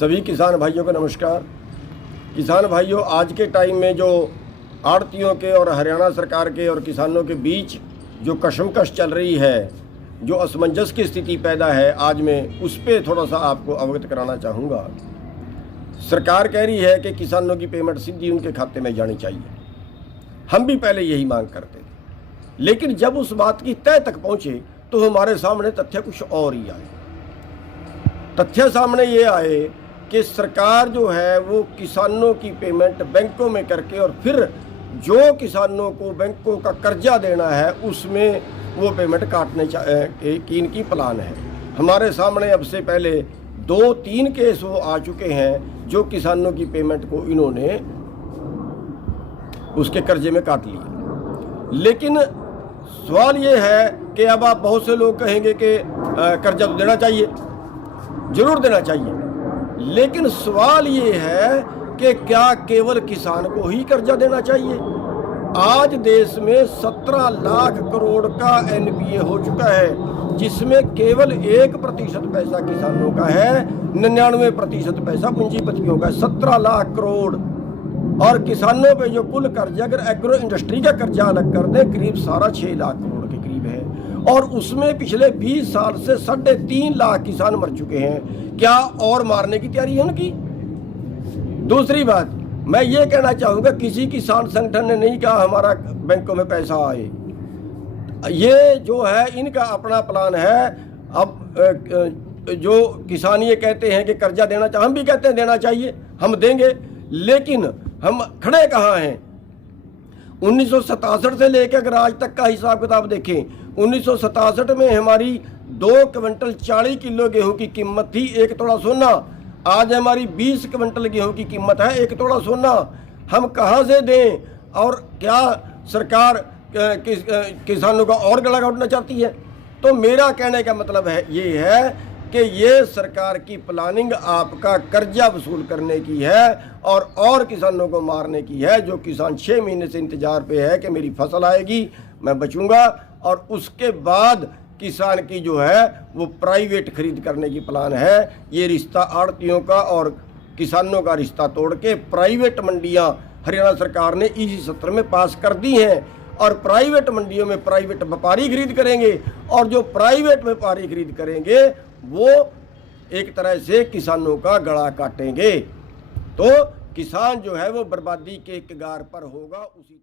सभी किसान भाइयों को नमस्कार। किसान भाइयों, आज के टाइम में जो आड़तियों के और हरियाणा सरकार के और किसानों के बीच जो कशमकश चल रही है, जो असमंजस की स्थिति पैदा है, आज मैं उस पर थोड़ा सा आपको अवगत कराना चाहूँगा। सरकार कह रही है कि किसानों की पेमेंट सीधी उनके खाते में जानी चाहिए। हम भी पहले यही मांग करते थे, लेकिन जब उस बात की तह तक पहुँचे तो हमारे सामने तथ्य कुछ और ही आए। तथ्य सामने ये आए कि सरकार जो है वो किसानों की पेमेंट बैंकों में करके और फिर जो किसानों को बैंकों का कर्जा देना है उसमें वो पेमेंट काटने की इनकी प्लान है। हमारे सामने अब से पहले 2-3 केस वो आ चुके हैं जो किसानों की पेमेंट को इन्होंने उसके कर्जे में काट लिया। लेकिन सवाल ये है कि अब आप बहुत से लोग कहेंगे कि कर्जा तो देना चाहिए, जरूर देना चाहिए, लेकिन सवाल ये है कि क्या केवल किसान को ही कर्जा देना चाहिए? आज देश में 17 लाख करोड़ का एनपीए हो चुका है, जिसमें केवल 1% पैसा किसानों का है, 99% पैसा पूंजीपतियों का है। 17 लाख करोड़ और किसानों पे जो कुल कर्जा, अगर एग्रो इंडस्ट्री का कर्जा अलग कर दे, करीब 6.5 लाख करोड़ के करीब है। और उसमें पिछले 20 साल से 3.5 लाख किसान मर चुके हैं। क्या और मारने की तैयारी है उनकी? दूसरी बात, मैं ये कहना चाहूँगा, किसी किसान संगठन ने नहीं कहा हमारा बैंकों में पैसा आए। ये जो है इनका अपना प्लान है। अब जो किसान ये कहते हैं कि कर्जा देना चाहिए, हम भी कहते हैं देना चाहिए, हम देंगे, लेकिन हम खड़े कहाँ हैं? 1967 से लेकर अगर आज तक का हिसाब किताब देखें, 1967 में हमारी 2 क्विंटल 40 किलो गेहूं की कीमत थी 1 तोड़ा सोना। आज हमारी 20 क्विंटल गेहूं की कीमत है 1 तोड़ा सोना। हम कहां से दें? और क्या सरकार किसानों का और गला घोटना चाहती है? तो मेरा कहने का मतलब है ये है कि ये सरकार की प्लानिंग आपका कर्जा वसूल करने की है और किसानों को मारने की है। जो किसान 6 महीने से इंतजार पे है कि मेरी फसल आएगी, मैं बचूंगा, और उसके बाद किसान की जो है वो प्राइवेट खरीद करने की प्लान है। ये रिश्ता आड़तियों का और किसानों का रिश्ता तोड़ के प्राइवेट मंडियां हरियाणा सरकार ने इसी सत्र में पास कर दी हैं, और प्राइवेट मंडियों में प्राइवेट व्यापारी खरीद करेंगे, और जो प्राइवेट व्यापारी खरीद करेंगे वो एक तरह से किसानों का गला काटेंगे। तो किसान जो है वो बर्बादी के कगार पर होगा। उसी